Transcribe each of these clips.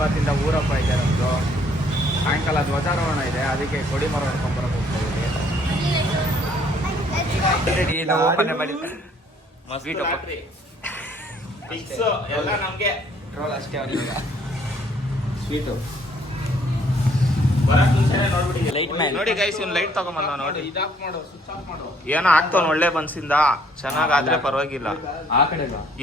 ಇವತ್ತಿಂದ ಊರಪ್ಪ ಇದೆ ನಮ್ಮದು. ಸಾಯಂಕಾಲ ಧ್ವಜಾರೋಹಣ ಇದೆ, ಅದಕ್ಕೆ ಕೊಡಿ ಮರ ಹೊಡ್ಕೊಂಬರಕ್ಕೆ ಹೋಗ್ತಾ ಇದ್ದೀವಿ. ನಾವು ಓಪನ್ ಮಾಡಿ ಎಲ್ಲ ನಮಗೆ ಟ್ರೋಲ್ ಅಷ್ಟೇ. ಅವನಿಗೆ ಸ್ವೀಟು ನೋಡಿ ಗೈಸ್, ಇವ್ನು ಲೈಟ್ ತಗೊಂಬಂದ ನೋಡಿ. ಏನೋ ಆಗ್ತಾವ ಒಳ್ಳೆ ಬನ್ಸಿಂದ ಚೆನ್ನಾಗಾದ್ರೆ ಪರವಾಗಿಲ್ಲ.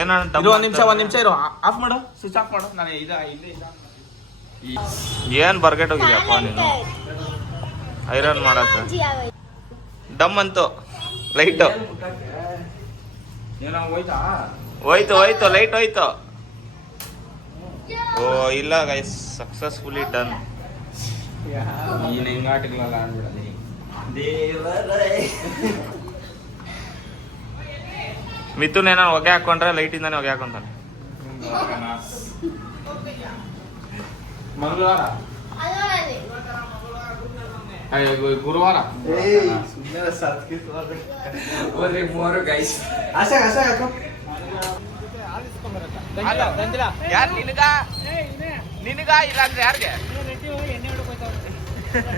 ಏನೋ ಒಂದ್ ನಿಮಿಷ ಇರು, ಆಫ್ ಮಾಡು, ಸ್ವಿಚ್ ಆಫ್ ಮಾಡು. ನಾನು ಏನ್ ಬರ್ಗೆಟ್ ಹೋಗಿದ್ಯಪ್ಪ ನೀನು ಐರನ್ ಮಾಡಕ್ಕ. ಡಮ್ ಅಂತು ಲೈಟು ಹೋಯ್ತು ಲೈಟ್ ಹೋಯ್ತು. ಓ ಇಲ್ಲ ಗೈಸ್, ಸಕ್ಸಸ್ಫುಲಿ ಡನ್. ನೀನ್ ಹೆಂಗಾಟಿಗಳಲ್ಲ ಆಡ್ಬಿಡಲಿ ಮಿಥುನ್ ಏನೋ ಹೊಗೆ ಹಾಕೊಂಡ್ರೆ ಲೈಟಿಂದಾನೆ ಹೊಗೆ ಹಾಕೊಂತಾನೆ. ಮಂಗಳವಾರ ಗುರುವಾರ ಯಾರು ನಿನಗ ಇಲ್ಲ ಅಂದ್ರೆ ಯಾರಿಗೆ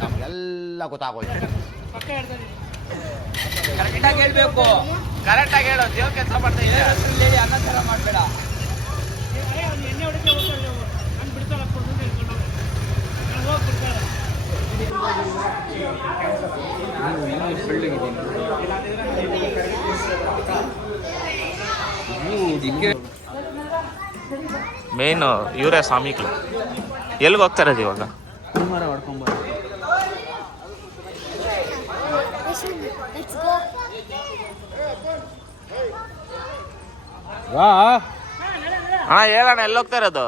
ನಮ್ಗೆಲ್ಲ ಗೊತ್ತಾಗೋಯ್ತು. ಕರೆಕ್ಟಾಗಿ ಹೇಳ್ಬೇಕು, ಕರೆಕ್ಟಾಗಿ ಹೇಳೋ. ದೇವ್ರ ಕೆಲಸ ಮಾಡ್ತಾ ಇದ್ದೀವಿ, ಅನ್ನೋ ಥರ ಮಾಡಬೇಡ. ಮೇನ್ ಇವರೇ ಸ್ವಾಮಿಗಳು. ಎಲ್ಲಿಗೆ ಹೋಗ್ತಾರದು ಇವಾಗ? ಹಾ ಹೇಳೋಣ, ಎಲ್ಲಿ ಹೋಗ್ತಾ ಇರೋದು?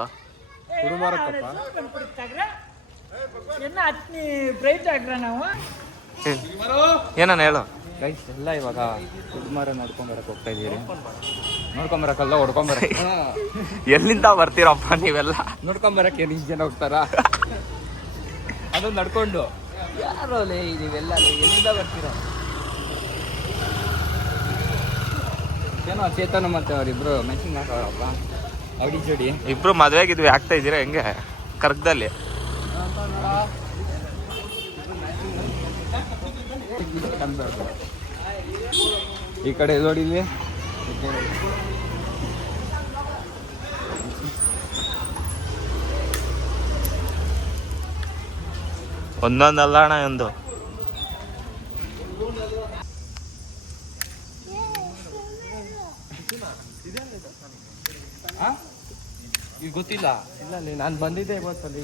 ಏನಣ್ಣ ಹೇಳು. ಗೈಸ್ ಎಲ್ಲ ಇವಾಗ ಕುಡುಮರ ನೋಡ್ಕೊಂಬರಕ್ಕೆ ಹೋಗ್ತಾ ಇದೀರಿ. ನೋಡ್ಕೊಂಬರಕ್ಕಲ್ಲ, ಹೊಡ್ಕೊಂಬರಕ್ಕೆ. ಎಲ್ಲಿಂದ ಬರ್ತೀರಪ್ಪ ನೀವೆಲ್ಲ? ನೋಡ್ಕೊಂಬರಕ್ಕೆ ಏನು ಜನ ಹೋಗ್ತಾರ? ಅದು ನಡ್ಕೊಂಡು ಯಾರೋ ನೀವೆಲ್ಲ ಎಲ್ಲಿಂದ ಬರ್ತೀರ? ಏನೋ ಚೇತನ ಮತ್ತೆ ಅವರಿಬ್ರು ಮ್ಯಾಚಿಂಗ್ ಹಾಕೋರಪ್ಪ, ಅವಡಿ ಜೋಡಿ. ಇಬ್ರು ಮದ್ವೆಗಿದ್ವಿ, ಆಗ್ತಾ ಇದ್ದೀರಾ ಹೆಂಗೆ ಕರ್ಗದಲ್ಲಿ? ಈ ಕಡೆ ನೋಡಿದ್ವಿ, ಒಂದೊಂದಲ್ಲ ಅಣ್ಣ ಒಂದು. ಈಗ ಗೊತ್ತಿಲ್ಲ. ಇಲ್ಲ ನಾನು ಬಂದಿದ್ದೆ ಇವತ್ತಲ್ಲಿ.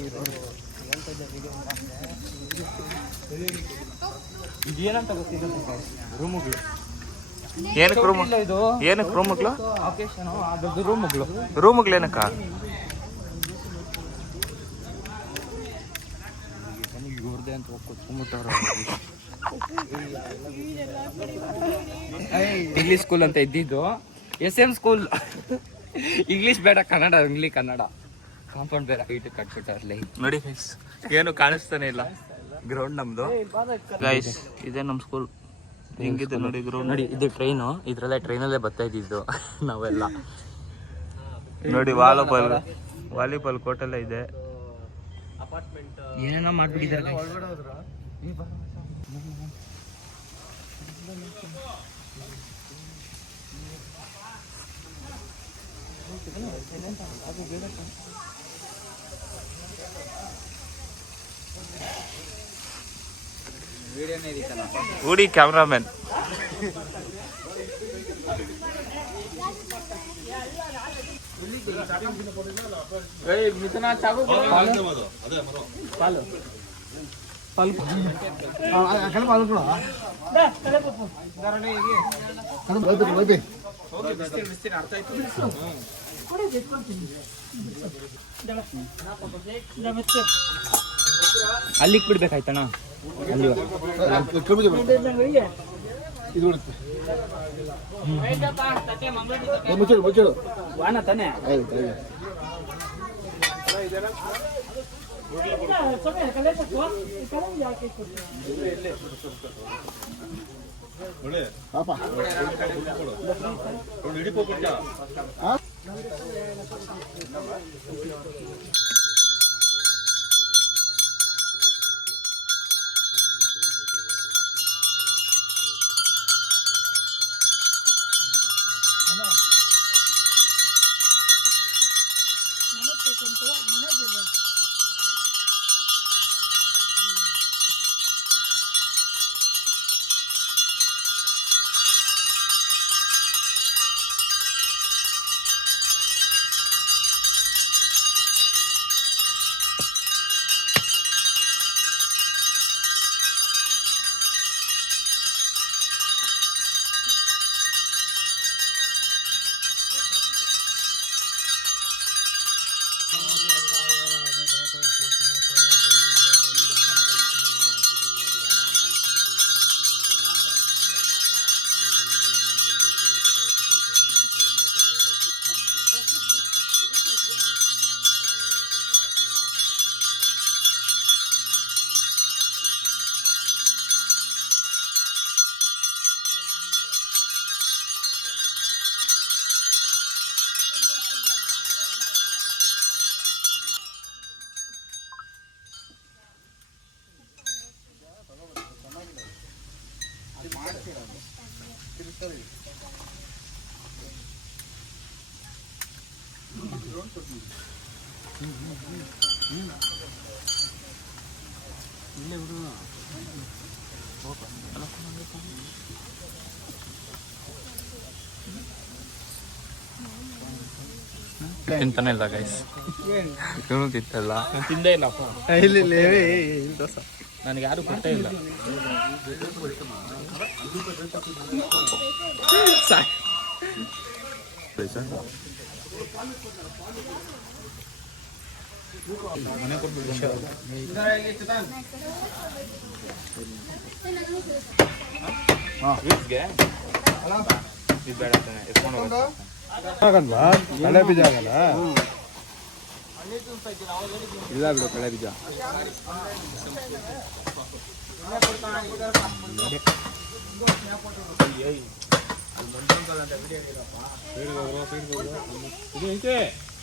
ಇದೇನಂತ ಗೊತ್ತಿಲ್ಲ. ರೂಮುಗಳು ಏನಕ್ಕೆ ರೂಮ್? ಇದು ಏನಕ್ಕೆ ರೂಮುಗಳು? ಆಪರೇಷನ್ ಅದರದ್ದು ರೂಮುಗಳು. ರೂಮುಗಳು ಏನಕ್ಕ? ಇವ್ರದೇ ಅಂತ ಕೂತ್ಕೊಂಡ್ಬಿಟ್ಟವ್ರು. ಇಂಗ್ಲೀಷ್ ಸ್ಕೂಲ್ ಅಂತ ಇದ್ದಿದ್ದು, SM ಸ್ಕೂಲ್. ಇಂಗ್ಲೀಷ್ ಬೇಡ, ಕನ್ನಡ ಇಂಗ್ಲಿ ಕನ್ನಡ. ಕಾಂಪೌಂಡ್ ಬೇರೆ ಹೈಟ್ ಕಟ್ಬಿಟ್ಟಾರ್ಲಿ. ನೋಡಿ ಗೈಸ್, ಏನು ಕಾಣಿಸ್ತಾನೆ ಇಲ್ಲ. ಗ್ರೌಂಡ್ ನಮ್ದು ಗೈಸ್, ಇದೇ ನಮ್ಮ ಸ್ಕೂಲ್. ಹೆಂಗಿದೆ ನೋಡಿ ಗ್ರೌಂಡ್. ನೋಡಿ ಇದು ಟ್ರೈನು, ಇದ್ರಲ್ಲೇ ಟ್ರೈನಲ್ಲೇ ಬರ್ತಾ ಇದ್ದಿದ್ದು ನಾವೆಲ್ಲ. ನೋಡಿ ವಾಲಿಬಾಲ್ ಕೋರ್ಟ್ ಎಲ್ಲ ಇದೆ. ಏನೇನೋ ಮಾಡ್ಬಿಟ್ಟಿದ್ದಾರೆ. ಊಡಿ ಕ್ಯಾಮ್ರಾಮನ್. ಅಲ್ಲಿಗೆ ಬಿಡ್ಬೇಕಾಯ್ತಣ್ಣ. ಅಲ್ಲಿ ವಾಣ ತಾನೆ. ತಿಂತಾನೆ ಇಲ್ಲ ಗೈಸ್, ಇವನು ತಿಂತಲ್ಲ. ತಿಂದೇ ಇಲ್ಲಪ್ಪ. ನನಗೆ ಯಾರು ಕೊಟ್ಟೇ ಇಲ್ಲ. ಇದು ಬೇಡ ತಾನೆ, ಎತ್ಕೊಂಡು ಹೋಗು. ಕಳೆ ಬೀಜ ಆಗಲ್ಲ ಇಲ್ಲ ಬಿಡು, ಕಳೆ ಬೀಜ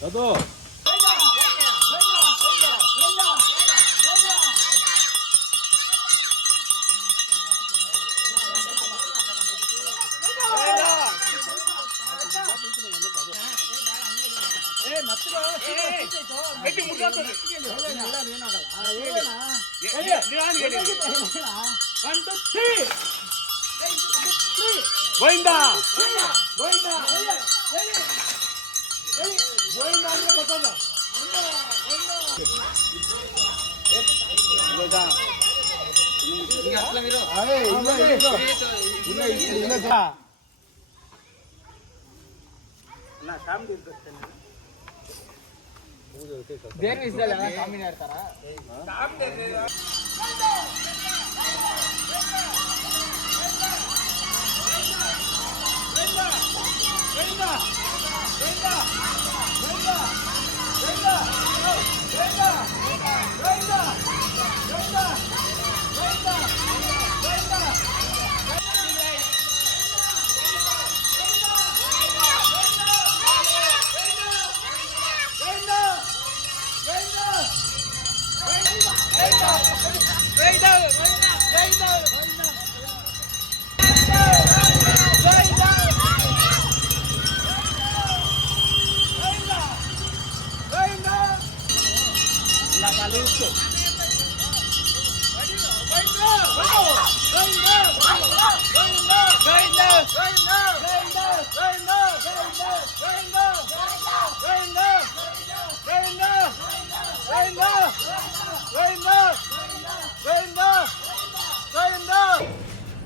ಅದು ದೇವ್ರ ಇಸ್ದಲ್ಲ ಕಾಮಿನ ಇರ್ತಾರ.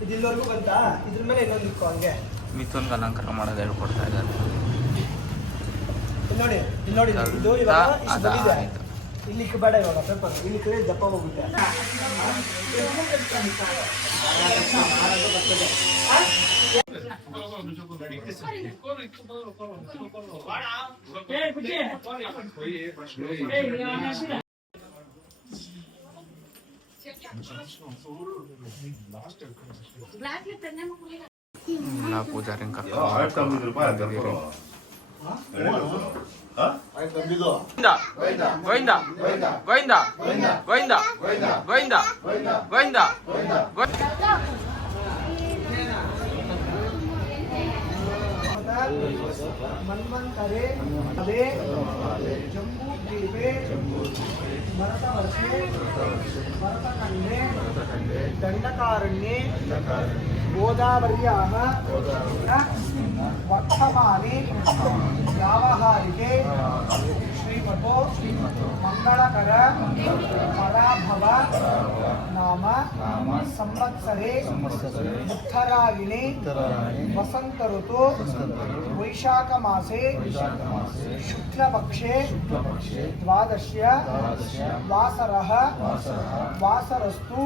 ಇದಿಲ್ಲವರೆಗೂ ಬಂತ, ಇದ್ರ ಮೇಲೆ ಇನ್ನೊಂದು ಇಕ್ಕೋ ಹಂಗೆ. ಮಿಥುನ್ಗೆ ಅಲಂಕಾರ ಮಾಡೋದು ಹೇಳ್ಕೊಡ್ತಾ ಇದ್ದಾರೆ. ಇಲ್ಲಿ ನೋಡಿ, ಇಲ್ಲಿ ನೋಡಿ, ಇದು ಇವಾಗ ಇಷ್ಟು ಬಂದಿದೆ. ಇಲ್ಲಿ ಇಕ್ಕಬೇಡ ಇವಾಗ ಪೇಪರ್, ಇಲ್ಲಿ ಇಕ್ಕರೆ ದಪ್ಪ ಹೋಗುತ್ತೆ. ನಾ ಪೂಜಾರಿ ಗೋವಿಂದ ಗೋವಿಂದ ಗೋವಿಂದ ಗೋವಿಂದ ಗೋವಿಂದ ಮನ್ವಂತರೆ ಅದೇ ಜಂಬೂ ದ್ವೀಪೆ ಭರತವರ್ಷೆ ಭರತಖಂಡೇ ದಂಡಕಾರಣ್ಯೇ ಗೋದಾವರ್ಯಾಃ ವರ್ತಮಾನೆ ವ್ಯಾವಹಾರಿಕೆ ಶ್ರೀಮತೋ ಮಂಗಳಕರ ಪರಾಭವ ನಾಮ ಸಂವತ್ಸರೆ ಉತ್ತರಾಯಣೆ ವಸಂತ ಋತು ವೈಶಾಖ ಮಾಸೆ ಶುಕ್ಲಪಕ್ಷೆ ದ್ವಾದಶ್ಯ ವಾಸರಃ ವಾಸರಸ್ತು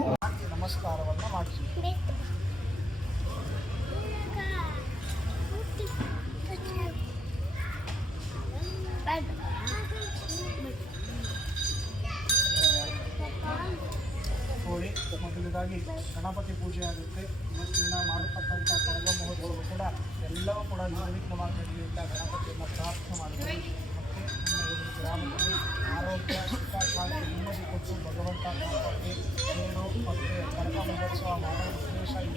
ನಮಸ್ಕಾರವನ್ನು ಮಾಡಿಸಿ. ನೋಡಿ, ಮೊದಲನೇದಾಗಿ ಗಣಪತಿ ಪೂಜೆ ಆಗುತ್ತೆ. ಇವತ್ತಿನ ಮಾಡತಕ್ಕಂಥ ಕರಗ ಮಹೋತ್ಸವ ಕೂಡ ಎಲ್ಲವೂ ಕೂಡ ನಿರ್ವಿಘ್ನವಾಗಿರಲಿಲ್ಲ ಗಣಪತಿಯನ್ನು ಪ್ರಾರ್ಥನೆ ಮಾಡಿದೆ. ಮತ್ತು ನಮ್ಮ ಒಂದು ಗ್ರಾಮದಲ್ಲಿ ಆರೋಗ್ಯ ಸುಖ ಶಾಂತಿ ನೆಮ್ಮದಿ ಕೊಟ್ಟು ಭಗವಂತ ಕಾಪಾಡಿ ತೇರು ಮತ್ತು ಕರಗ ಮಹೋತ್ಸವ ಮಾಡೋ ಉದ್ದೇಶ ಇದೆ.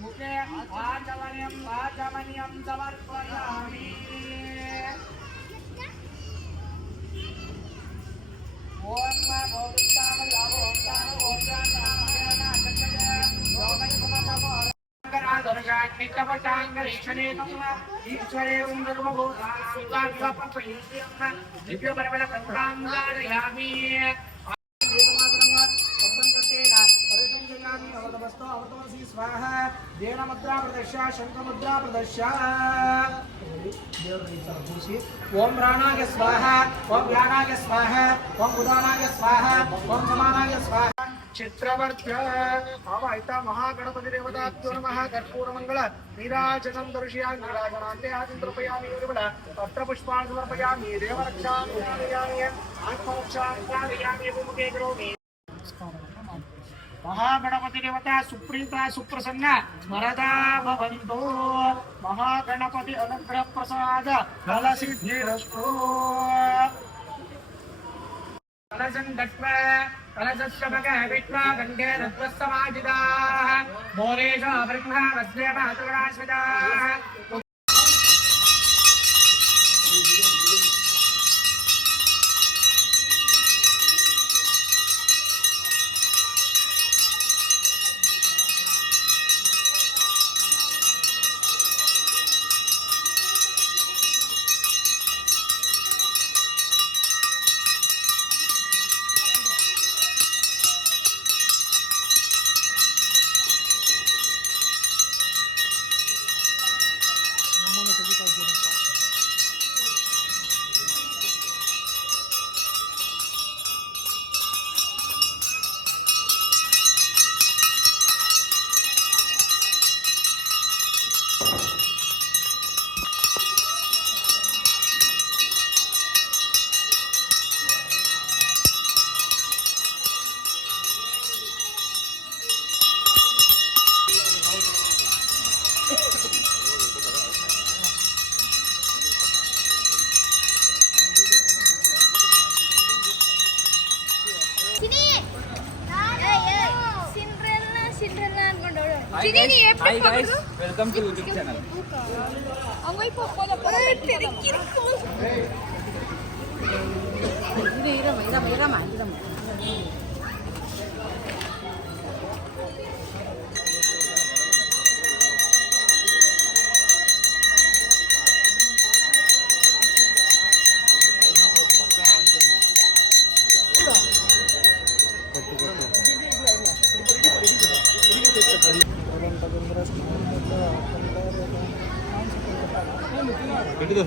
मुखे आचमनीयं समर्पयामि। ओम ओम प्राणाय स्वाहा, ओम व्यानाय स्वाहा, ओम उदानाय स्वाहा, ओम समानाय स्वाहा। चित्रवर्त्य अवैता महागणपति देवताभ्यो नमः। कर्पूरमंगल नीराजनं दर्शयामि। नीराजनान्ते आचन्द्रपयामि निर्मल पत्रपुष्पाणि समर्पयामि। देवरक्षां ध्यायामि। आत्मरक्षां ध्यायामि। विमुखे करोमि। महागणपति देवता सुप्रीता सुप्रसन्न स्मरदा भवन्तु। महागणपति अनुग्रह प्रसाद फल सिद्धिरस्तु। कलशं दत्वा कलशस्य भगवित्वा गण्डे रत्वस्तमाजिदाः मोरेश Brahma वस्देव हतुराश्विदाः। Hi guys, welcome to YouTube channel.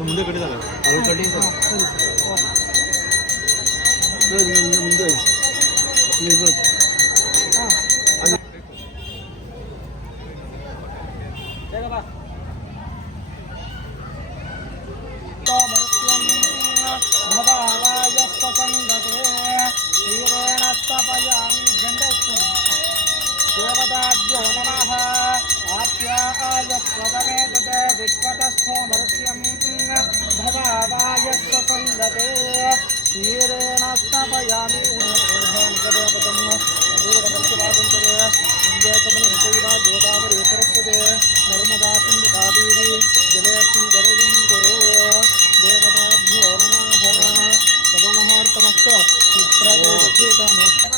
ಮುಂದೆ ಕಟ್ಟಿದಾಗ ಅವ್ರು ಕಟ್ಟಿದ ಮುಂದೆ देवताभ्यो नमः। आप्याय स्वदमे तते विश्वतस्थो मर्त्यं भवाय स्वसंगते क्षीरेण स्नापयामि उन्नतोऽहं कदपदं दूरदर्शवादन्तरे इन्द्रकमनेकैवा गोदावरी सरस्वते नर्मदा सिन्धुकादेवी जलेऽस्मिन् गरुडं कुरु। देवताभ्यो नमः। सर्वमुहूर्तमस्तु चित्रदेवतामस्तु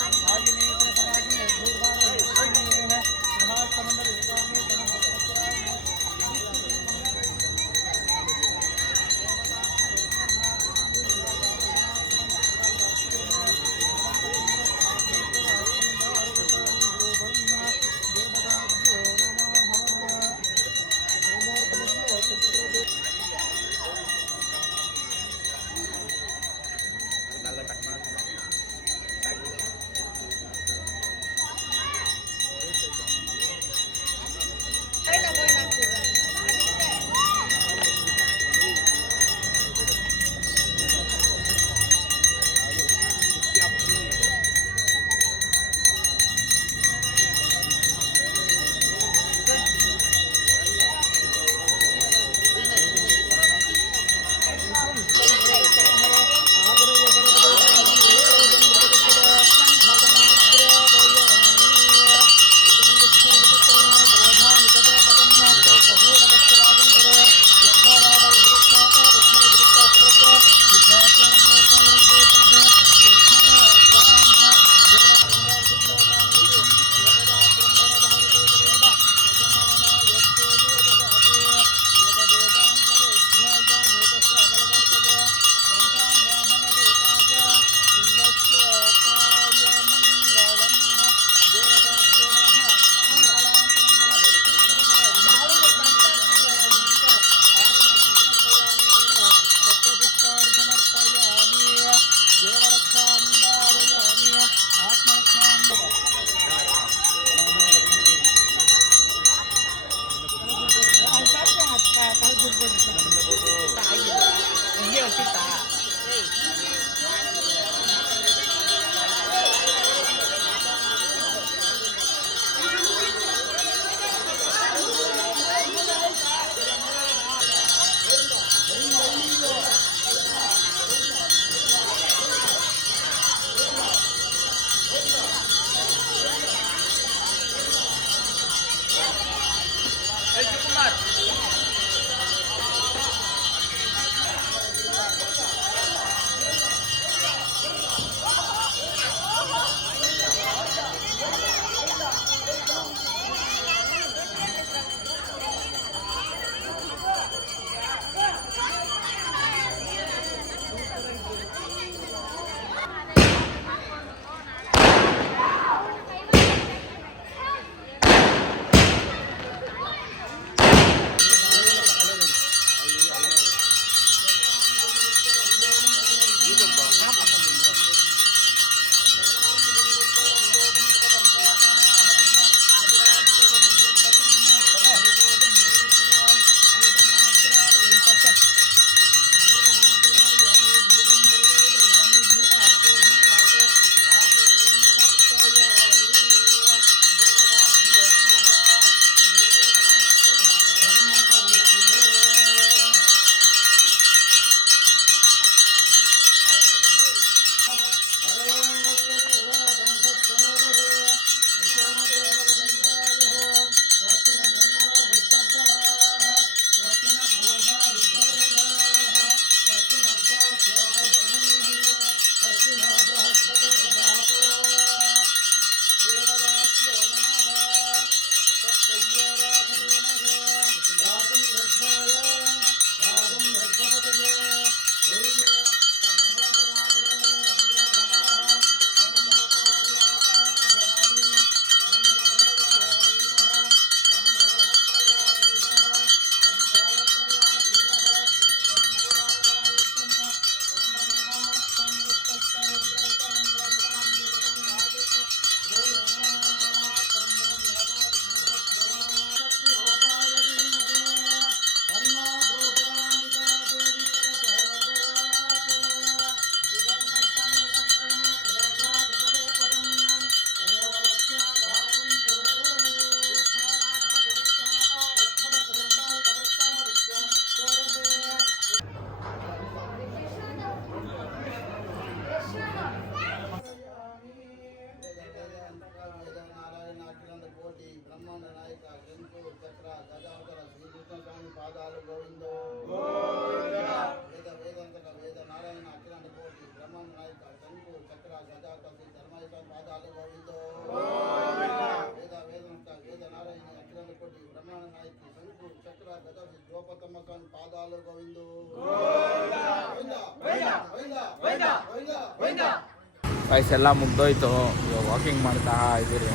ವಯಸ್ಸೆಲ್ಲ ಮುಗ್ದೋಯ್ತು. ಇವಾಗ ವಾಕಿಂಗ್ ಮಾಡ್ತಾ ಇದ್ದೀರಿ,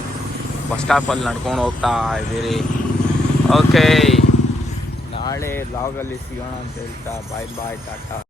ಬಸ್ ಸ್ಟಾಪಲ್ಲಿ ನಡ್ಕೊಂಡು ಹೋಗ್ತಾ ಇದ್ದೀರಿ. ಓಕೆ, ನಾಳೆ ಲಾಗಲ್ಲಿ ಸಿಗೋಣ ಅಂತ ಹೇಳ್ತಾ ಬಾಯ್ ಬಾಯ್ ಟಾಟಾ.